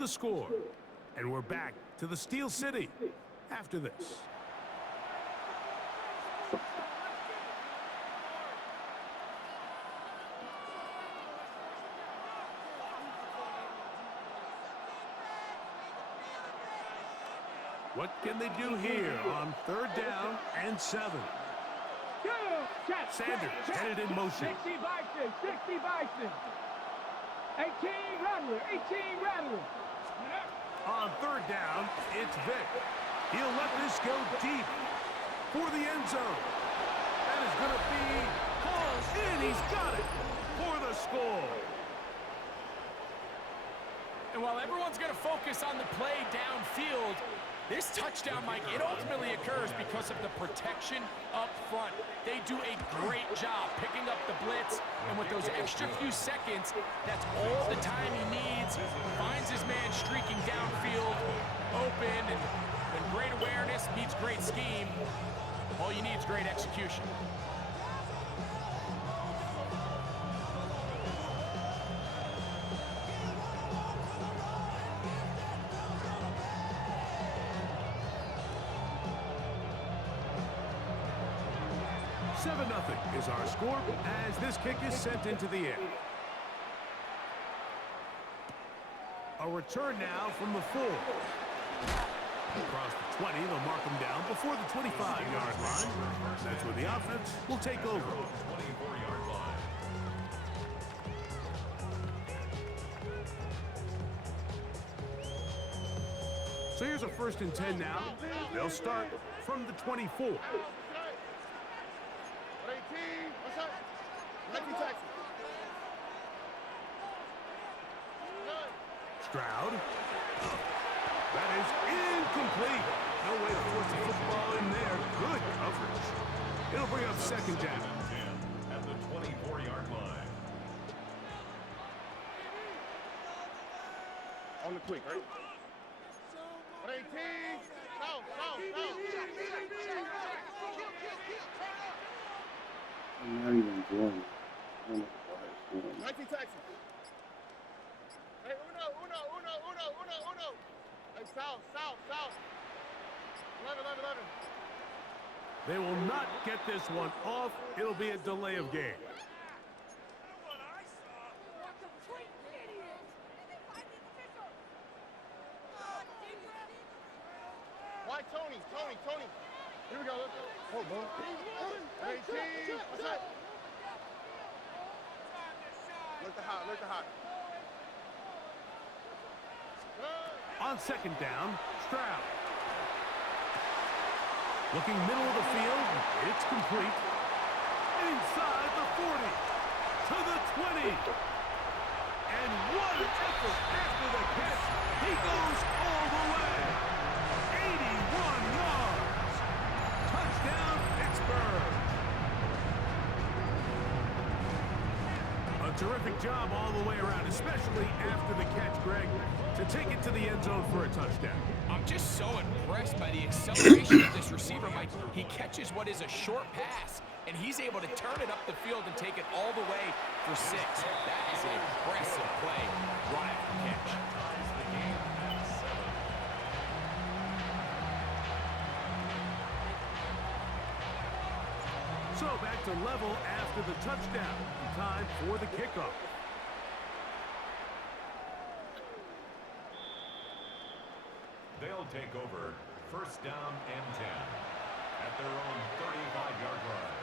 the score. And we're back to the Steel City after this. What can they do here on 3rd down and 7? Sanders headed in motion. 60 Bison. 18 Rattler. On 3rd down, it's Vick. He'll let this go deep for the end zone. That is going to be hauled in. He's got it for the score. And while everyone's going to focus on the play downfield, this touchdown, Mike, it ultimately occurs because of the protection up front. They do a great job picking up the blitz, and with those extra few seconds, that's all the time he needs. Finds his man streaking downfield, open, and when great awareness meets great scheme, all you need is great execution. Nothing is our score as this kick is sent into the air. A return now from the 4. Across the 20, they'll mark him down before the 25-yard line. That's where the offense will take over. 24-yard line. So here's a 1st and 10 now. They'll start from the 24. Stroud. That is incomplete. No way to force the football in there. Good coverage. It'll bring up 2nd down. At the 24-yard line. On the quick, right? 18. I'm not even doing it. 19 Texas. Hey, uno. Hey, south. 11. They will not get this one off. It'll be a delay of game. Why Tony? Here we go. Hold on. 18. What's that? Look the hot. On 2nd down, Stroud. Looking middle of the field, it's complete. Inside the 40, to the 20. And what an effort after the catch. He goes all the way. 81 yards. Touchdown, Pittsburgh. A terrific job all the way around, especially after the catch, Greg, to take it to the end zone for a touchdown. I'm just so impressed by the acceleration of this receiver, Mike. He catches what is a short pass, and he's able to turn it up the field and take it all the way for 6. That is an impressive play right after the catch. So back to level after the touchdown. Time for the kickoff. They'll take over 1st down and 10 at their own 35-yard line.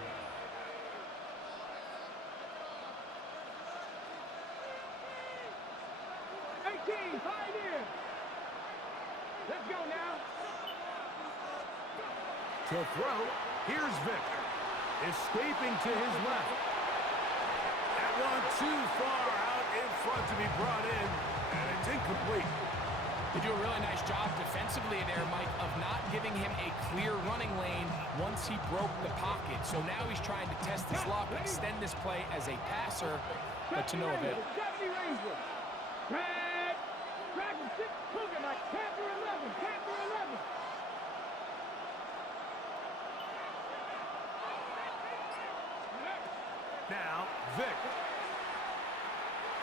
Pioneer. Let's go now. To throw, here's Vick. Escaping to his left. That one too far out in front to be brought in, and it's incomplete. They do a really nice job defensively there, Mike, of not giving him a clear running lane once he broke the pocket. So now he's trying to test his luck, extend this play as a passer, but to no avail. 70 Ranger. Dragon 6, Cougar, like Panther 11. Now, Vick.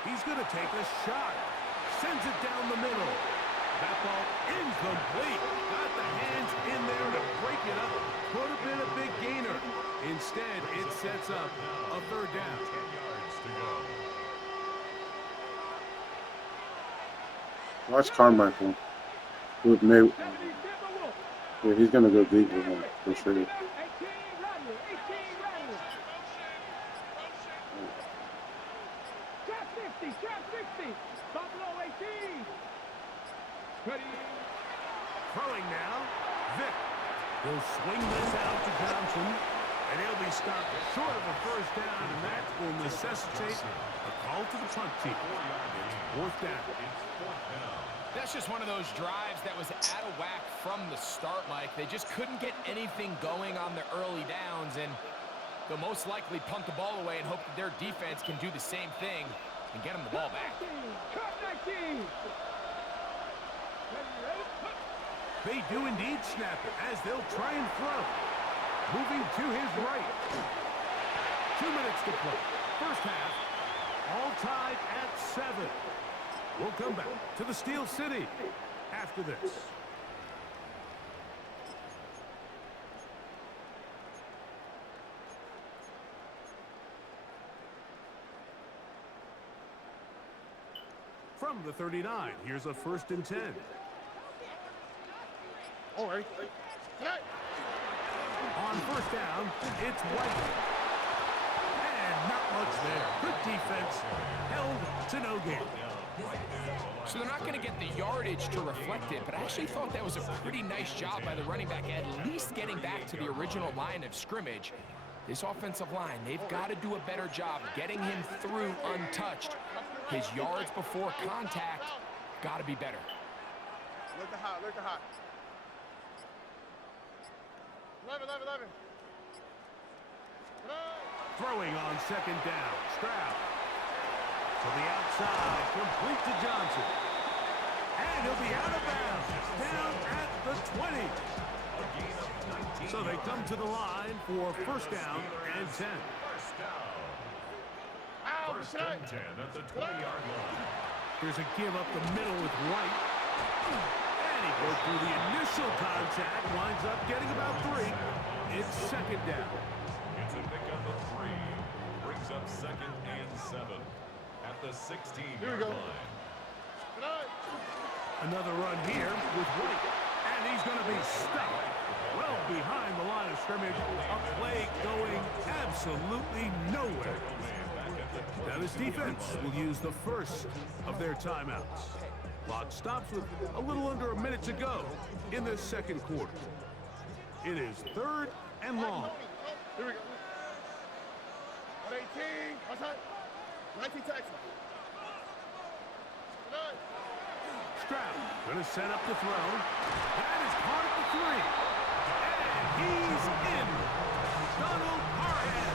He's going to take a shot. Sends it down the middle. That ball incomplete. Got the hands in there to break it up. Could have been a big gainer. Instead, it sets up a third down. 10 yards to go. Watch Carmichael. With May, 70 Timberwolves. yeah, he's gonna go deep with him for sure. 18 Rattler. 18 Rattler. Trap 60. Trap 60. Buffalo 18. Ready. Throwing now. Vick will swing this out to Johnson. And he'll be stopped short of a first down. And that will necessitate a call to the punt team. It's fourth down. That's just one of those drives that was out of whack from the start, Mike. They just couldn't get anything going on the early downs, and they'll most likely punt the ball away and hope that their defense can do the same thing and get them the ball back. Cut 19. They do indeed snap it as they'll try and throw. Moving to his right. 2 minutes to play. First half, all tied at 7. We'll come back to the Steel City after this. From the 39, here's a 1st and 10. All right. Tonight. On first down, it's White. And not much there. Good defense. Held to no gain. So they're not going to get the yardage to reflect it, but I actually thought that was a pretty nice job by the running back, at least getting back to the original line of scrimmage. This offensive line, they've got to do a better job getting him through untouched. His yards before contact got to be better. Look the hot. Look the hot. 11. Throwing on second down. Stroud. To the outside. Complete to Johnson. And he'll be out of bounds. Down at the 20. So they come to the line for first down and 10. First and 10 at the 20-yard line. Here's a give up the middle with White. And he goes through the initial contact. Winds up getting about 3. It's second down. It's a pickup of 3. Brings up second and 7 at the 16-yard line. Tonight. Another run here with White. And he's going to be stuck well behind the line of scrimmage. A play going absolutely nowhere. Now this defense will use the first of their timeouts. Clock stops with a little under a minute to go in the second quarter. It is 3rd and long. Here we go. 118. Outside. 19 Texas. Tonight. Stroud going to set up the throw. That is caught at the 3. And he's in. Donald Parham.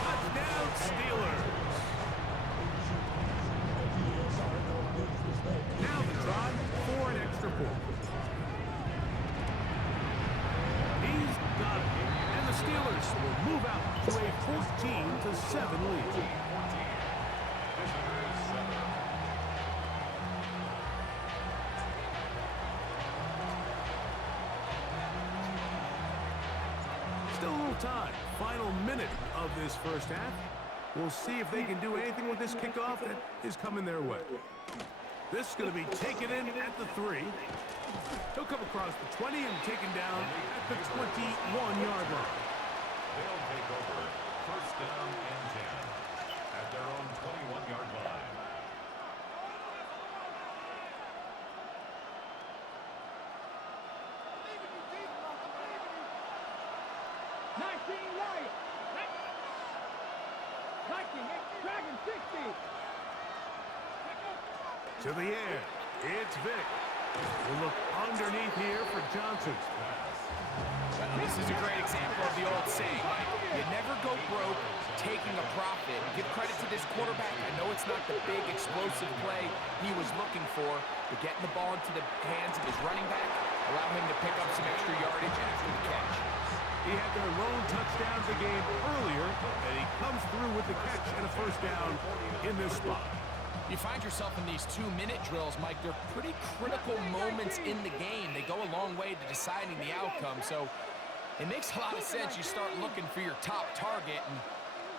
Touchdown Steelers. Now the drive for an extra point. He's got it. And the Steelers will move out to a 14-7 lead. Still a little time. Final minute of this first half. We'll see if they can do anything with this kickoff that is coming their way. This is going to be taken in at the 3. He'll come across the 20 and taken down at the 21-yard line. They'll take over first down and 10 at their own 21-yard line. Dragon 60. To the air. It's Vick. We'll look underneath here for Johnson. Well, this is a great example of the old saying, Mike. You never go broke taking a profit. Give credit to this quarterback. I know it's not the big explosive play he was looking for, but getting the ball into the hands of his running back, allow him to pick up some extra yardage after the catch. He had their lone touchdown of the game earlier, and he comes through with the catch and a first down in this spot. You find yourself in these 2-minute drills, Mike. They're pretty critical moments in the game. They go a long way to deciding the outcome. So it makes a lot of sense. You start looking for your top target, and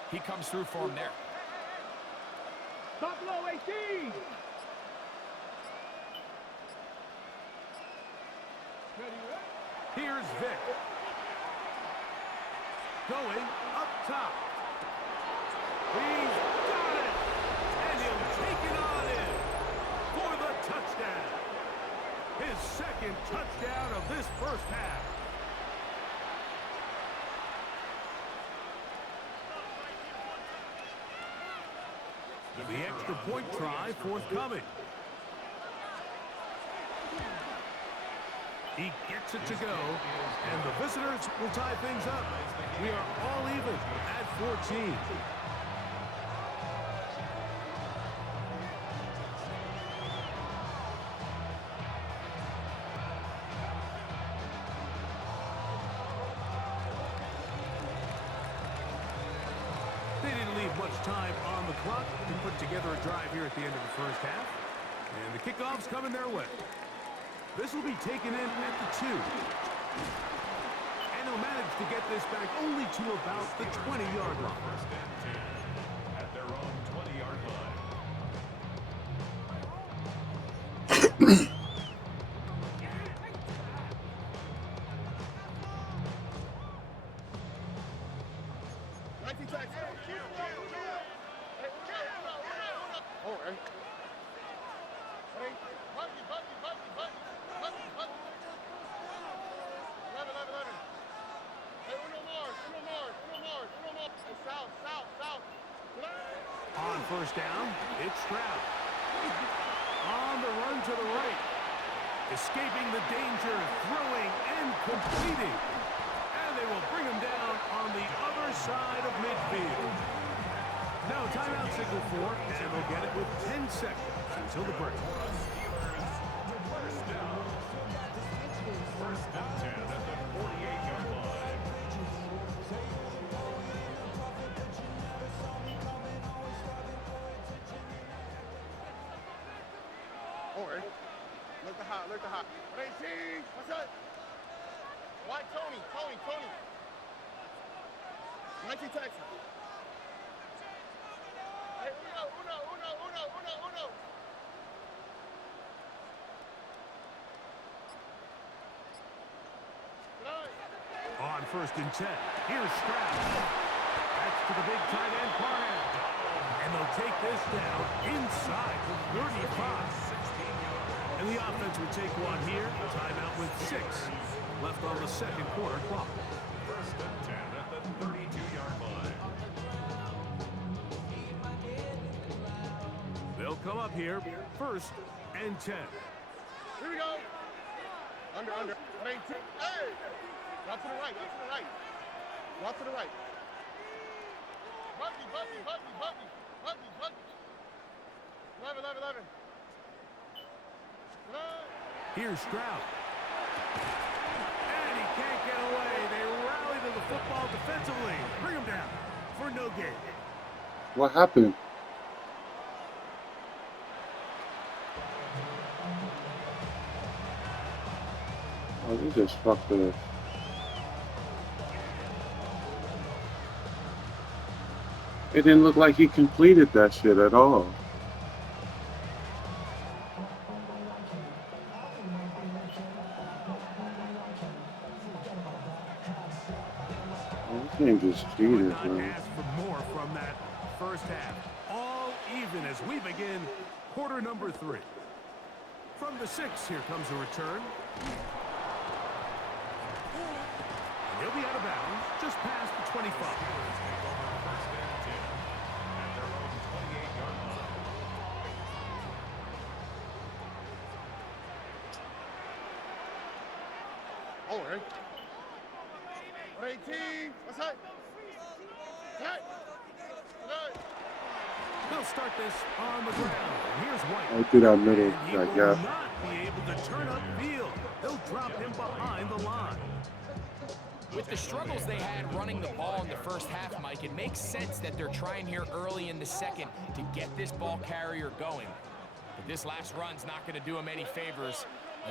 he comes through for him there. Buffalo 18. Here's Vic. Going up top. He's got it. And he'll take it on in for the touchdown. His second touchdown of this first half. The extra point try forthcoming. He gets it to go, and the visitors will tie things up. We are all even at 14. They didn't leave much time on the clock to put together a drive here at the end of the first half. And the kickoff's coming their way. This will be taken in at the 2. And he'll manage to get this back only to about the 20-yard line. First and 10 at their own 20-yard line. Oh, eh? On first down, it's Stroud. On the run to the right. Escaping the danger, throwing and completing. And they will bring him down on the other side of midfield. Now timeout signal for, and they'll get it with 10 seconds until the break. First and 10 at the 48-yard line. Oh, eh? Look the hot, look the hot. 18. What's that? Why Tony? 19 Texas. Hey, uno. On first and 10, here's Stroud. That's to the big tight end, Parham. And they'll take this down inside the 35. And the offense will take one here. Timeout with 6 left on the second quarter clock. First and 10 at the 32-yard line. They'll come up here, first and 10. Here we go. Under. 18. Hey! Drop to the right. Drop to the right. Buggy. 11. Here's Stroud. And he can't get away. They rally to the football defensively. Bring him down for no gain. What happened? Oh, they just fucked it up. It didn't look like he completed that shit at all. This game just cheated, Not bro. ask for more from that first half. All even as we begin quarter number 3. From the 6, here comes a return. And he'll be out of bounds just past the 25. First and 10 at their own 28-yard line. Oh, eh? 18. What's that? They'll start this on the ground. And here's White. Right through that middle, And he that will gap. not be able to turn upfield. They'll drop him behind the line. With the struggles they had running the ball in the first half, Mike, it makes sense that they're trying here early in the second to get this ball carrier going. But this last run's not going to do them any favors.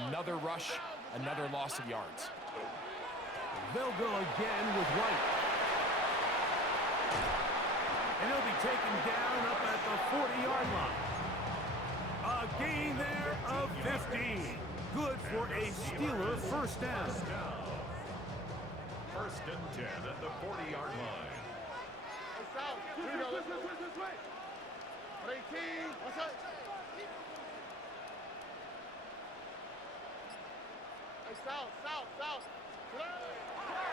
Another rush, another loss of yards. They'll go again with White. And he'll be taken down up at the 40-yard line. A gain there of 15. Good for a Steeler first down. First and 10 at the 40-yard line. It's out. Here we go. Let's go. 18. What's up? Hey, south.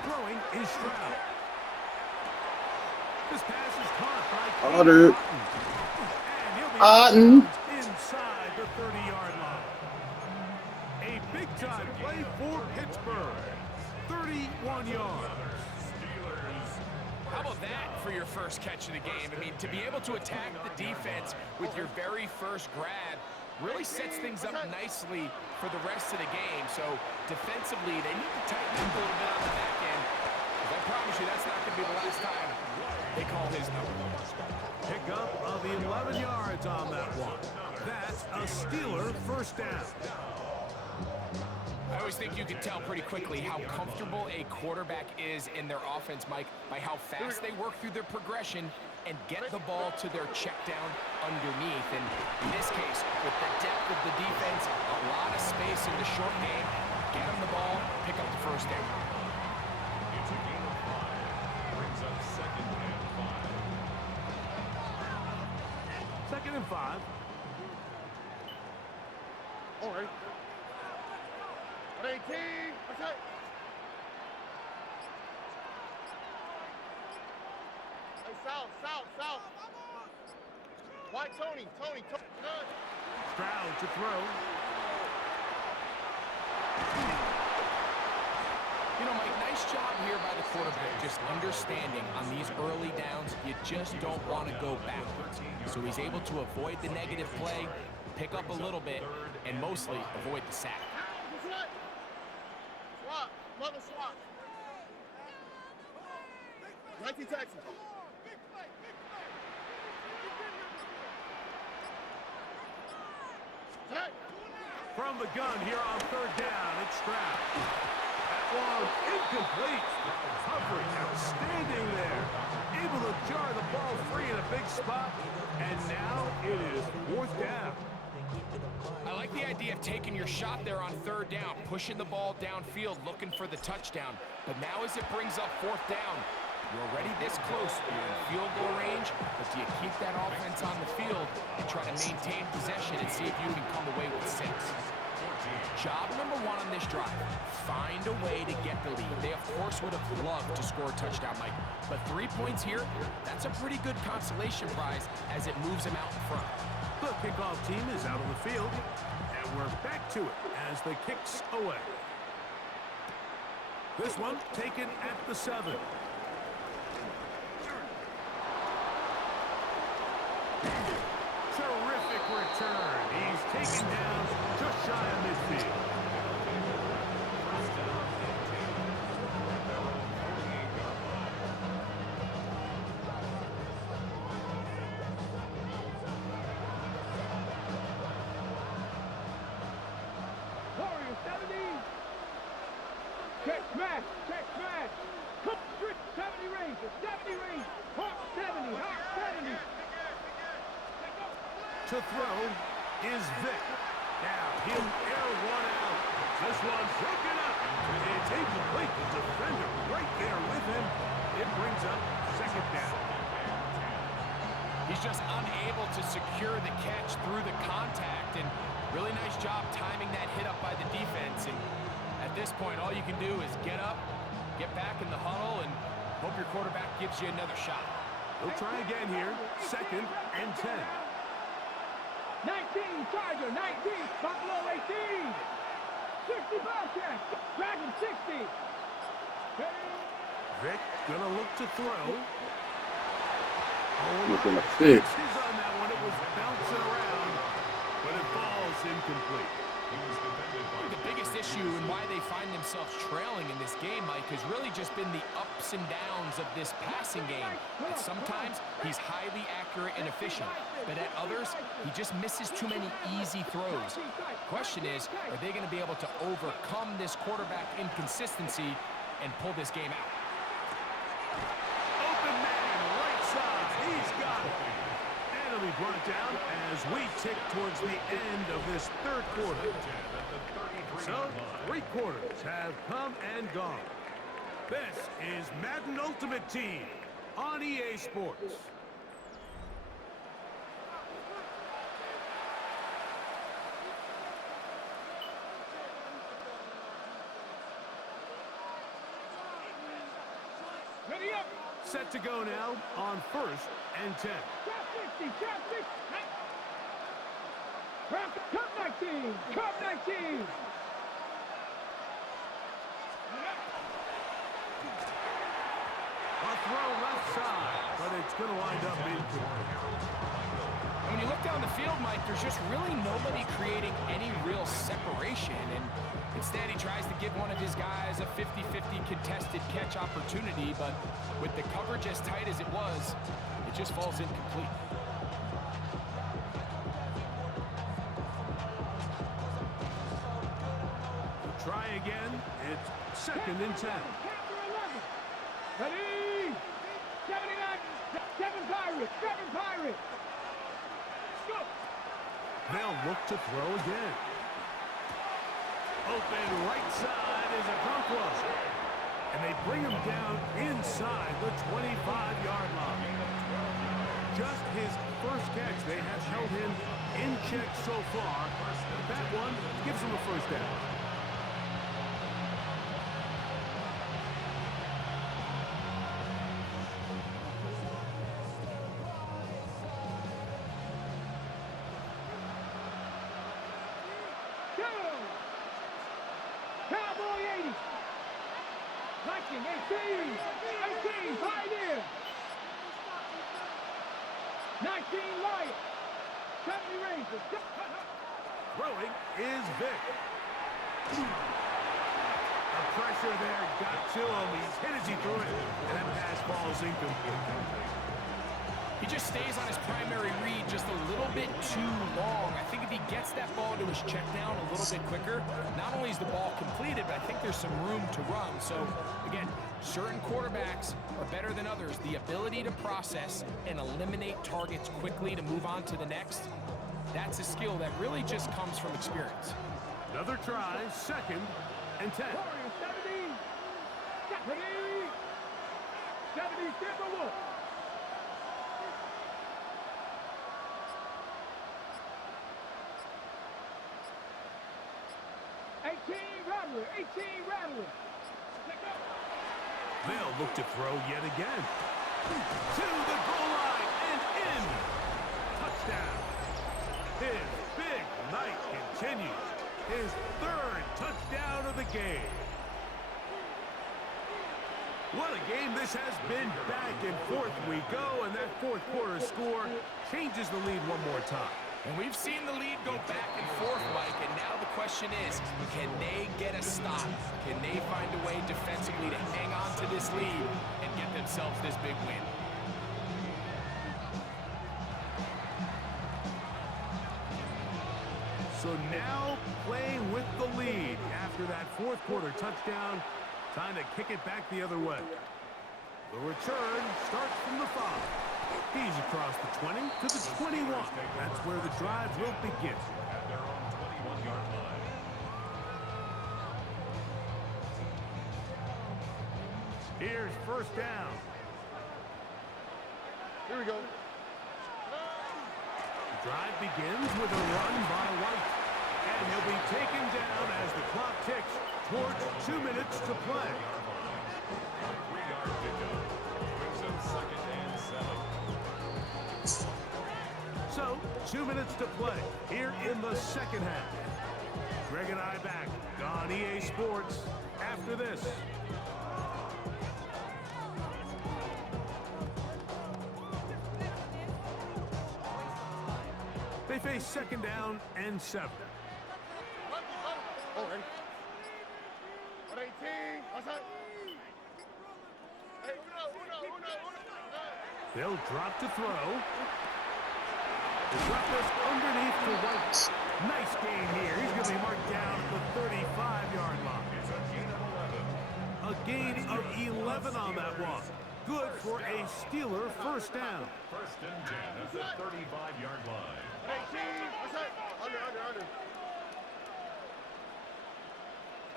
Throwing is Stroud. This pass is caught by Otter. And he'll be Otten. inside the 30-yard line. A big-time play for Pittsburgh. 31 yards. How about that for your first catch of the game? I mean, to be able to attack the defense with your very first grab really sets things up nicely for the rest of the game. So defensively, they need to tighten up a little bit on the back end. I promise you that's not going to be the last time they call his number. Pickup of 11 yards on that one. That's a Steeler first down. I always think you can tell pretty quickly how comfortable a quarterback is in their offense, Mike, by how fast they work through their progression and get the ball to their check down underneath. And in this case, with the depth of the defense, a lot of space in the short game, get them the ball, pick up the first down. It's a gain of 5. Brings up second and 5. Second and 5. All right. 18. What's up? Hey, south. White, Tony. Good. Stroud to throw. You know, Mike, nice job here by the quarterback, just understanding on these early downs, you just don't want to go backwards. So he's able to avoid the negative play, pick up a little bit, and mostly avoid the sack. Swap. Mother swap. 19 Texans. Hey. From the gun here on third down, it's Stroud. That one incomplete. Coverage outstanding there. Able to jar the ball free in a big spot. And now it is fourth down. I like the idea of taking your shot there on third down, pushing the ball downfield, looking for the touchdown. But now as it brings up fourth down, you're already this close. You're in field goal range, but do you keep that offense on the field and try to maintain possession and see if you can come away with 6? Job number 1 on this drive, find a way to get the lead. They, of course, would have loved to score a touchdown, Mike. But 3 points here, that's a pretty good consolation prize as it moves them out in front. The kickoff team is out on the field, and we're back to it as the kicks away. This one taken at the 7. Terrific return. He's taken down just shy of midfield. Warriors 70. Check smash. Cook Street 70 Rangers. 70 Rangers. Hawk 70. Hawk 70. To throw is Vic. Now he'll air one out. This one's broken up. It's incomplete. The defender right there with him. It brings up second down. He's just unable to secure the catch through the contact, and really nice job timing that hit up by the defense. And at this point, all you can do is get up, get back in the huddle, and hope your quarterback gives you another shot. He'll try again here. Second and 10. 19 Charger. 19 Buffalo 18. 60 Bobcats. Dragon 60. Vic gonna look to throw. Looking like fish. He's on that one. It was bouncing around, but it falls incomplete. The biggest issue in why they find themselves trailing in this game, Mike, has really just been the ups and downs of this passing game. And sometimes he's highly accurate and efficient, but at others, he just misses too many easy throws. Question is, are they going to be able to overcome this quarterback inconsistency and pull this game out? Open man, right side. He's got it. And it'll be brought down as we tick towards the end of this third quarter. So, 3 quarters have come and gone. This is Madden Ultimate Team on EA Sports. Ready up. Set to go now on 1st and 10. Trap 60, trap 60. Come 19, come 19. A throw left side, but it's going to wind up incomplete. When you look down the field, Mike, there's just really nobody creating any real separation. And instead, he tries to give one of his guys a 50-50 contested catch opportunity. But with the coverage as tight as it was, it just falls incomplete. Try again. It's 2nd and 10. Ready? 79, 7 Pirates, 7 Pirates. Go. They'll look to throw again. Open right side is Okonkwo. And they bring him down inside the 25-yard line. Just his first catch. They have held him in check so far. That one gives him a first down. Cowboy 80. Viking 18, Pioneer. 19 Lion. 70 Rangers. Throwing is Vic. The pressure there got to him. He's hit as he threw it, and that pass falls incomplete. He just stays on his primary read just a little bit too long. I think if he gets that ball to his check down a little bit quicker, not only is the ball completed, but I think there's some room to run. So, again, certain quarterbacks are better than others. The ability to process and eliminate targets quickly to move on to the next, that's a skill that really just comes from experience. Another try, 2nd and 10. Warriors 70. Ready? 70 Timberwolves. 18 Rattler. They'll look to throw yet again. To the goal line and in. Touchdown. His big night continues. His 3rd touchdown of the game. What a game this has been. Back and forth we go, and that 4th quarter score changes the lead one more time. And we've seen the lead go back and forth, Mike, and now the question is, can they get a stop? Can they find a way defensively to hang on to this lead and get themselves this big win? So now playing with the lead after that 4th quarter touchdown. Time to kick it back the other way. The return starts from the 5. He's across the 20 to the 21. That's where the drive will begin. At their own 21-yard line. Here's 1st down. Here we go. The drive begins with a run by White. And he'll be taken down as the clock ticks towards 2 minutes to play. 3-yard pickup. Brings him 2nd and 7. So, 2 minutes to play here in the 2nd half. Greg and I back on EA Sports after this. They face 2nd down and 7. All right. They'll drop to throw. They drop this underneath to White. Nice gain here. He's going to be marked down at the 35-yard line. It's a gain of 11. A gain of 11 on that walk. Good for a Steeler first down. First and 10 at the 35-yard line. 18. What's that? Under.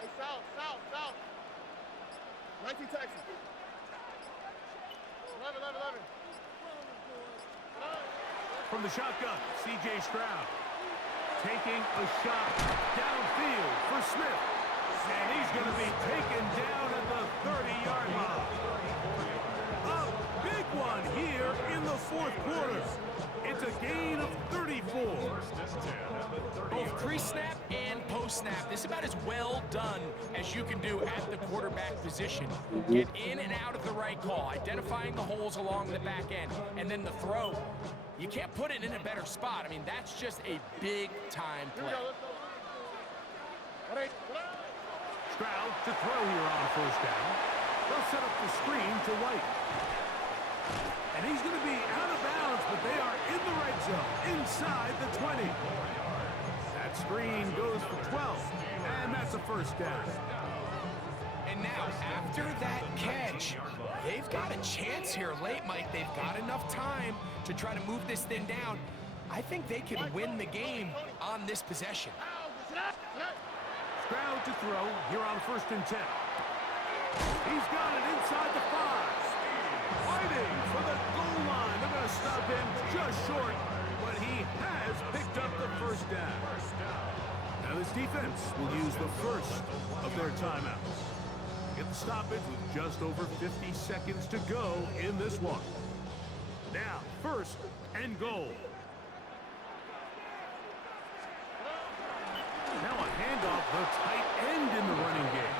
Hey, south. 19 Texas. 11. From the shotgun, C.J. Stroud. Taking a shot downfield for Smith. And he's going to be taken down at the 30-yard line. A big one here in the fourth quarter. It's a gain of 34. Both pre-snap and post-snap. This is about as well done as you can do at the quarterback position. Get in and out of the right call, identifying the holes along the back end, and then the throw. You can't put it in a better spot. I mean, that's just a big-time play. Stroud to throw here on first down. They'll set up the screen to White. And he's going to be out of bounds, but they are in the red zone, inside the 20. That screen goes for 12, and that's a first down. And now, after that catch, they've got a chance here late, Mike. They've got enough time to try to move this thing down. I think they can win the game on this possession. Stroud to throw here on first and 10. He's got it inside the 5. Fighting for the goal line. They're going to stop him just short, but he has picked up the first down. Now this defense will use the first of their timeouts. Get the stoppage with just over 50 seconds to go in this one. Now, first and goal. Now a handoff, the tight end in the running game.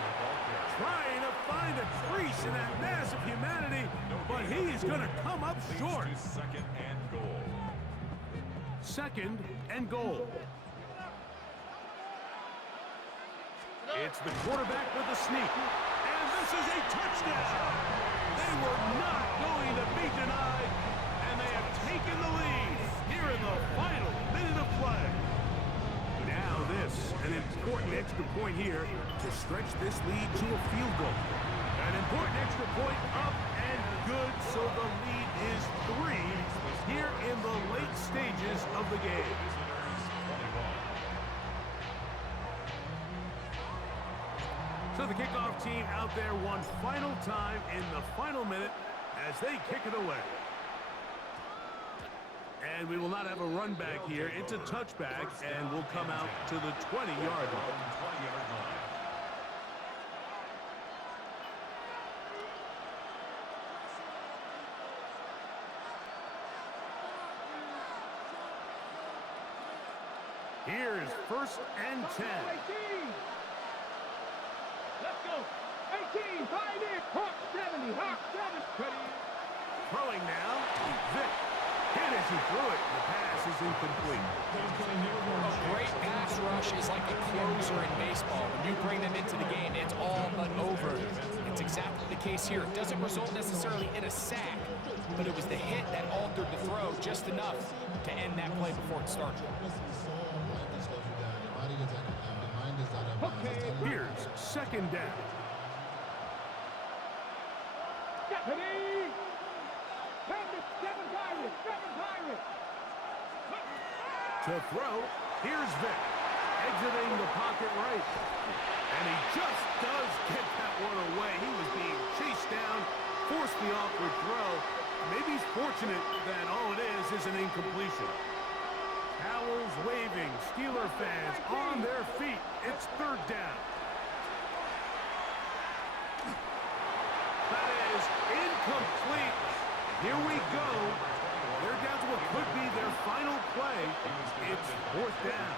Trying to find a crease in that mass of humanity, but he's going to come up short. Second and goal. Second and goal. It's the quarterback with a sneak. And this is a touchdown. They were not going to be denied, and they have taken the lead here in the final minute of play. Now this, an important extra point here to stretch this lead to a field goal. An important extra point up and good, so the lead is 3 here in the late stages of the game. So the kickoff team out there one final time in the final minute as they kick it away. And we will not have a run back here. It's a touchback, and we'll come out to the 20-yard line. Here's first and 10. 18. Let's go. 18, find it. Hawk 70, Hawk 70. Throwing now, Vick. Hit as he threw it. The pass is incomplete. A great pass rush is like a closer in baseball. When you bring them into the game, it's all but over. It's exactly the case here. It doesn't result necessarily in a sack, but it was the hit that altered the throw just enough to end that play before it started. Here's second down. Stephanie! 7 Pirates! To throw, here's Vick. Exiting the pocket right. And he just does get that one away. He was being chased down, forced the awkward throw. Maybe he's fortunate that all it is an incompletion. Towels waving, Steeler fans on their feet. It's third down. That is incomplete. Here we go. They're down to what could be their final play. It's fourth down.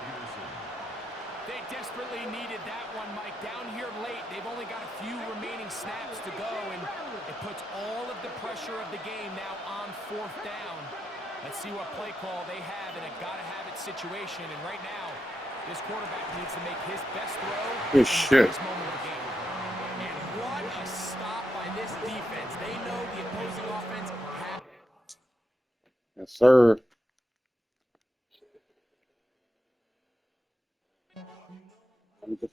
They desperately needed that one, Mike. Down here late, they've only got a few remaining snaps to go, and it puts all of the pressure of the game now on fourth down. Let's see what play call they have in a gotta-have-it situation. And right now, this quarterback needs to make his best throw in this moment of the game. And what a stop by this defense. They know the opposing offense has... Yes, sir.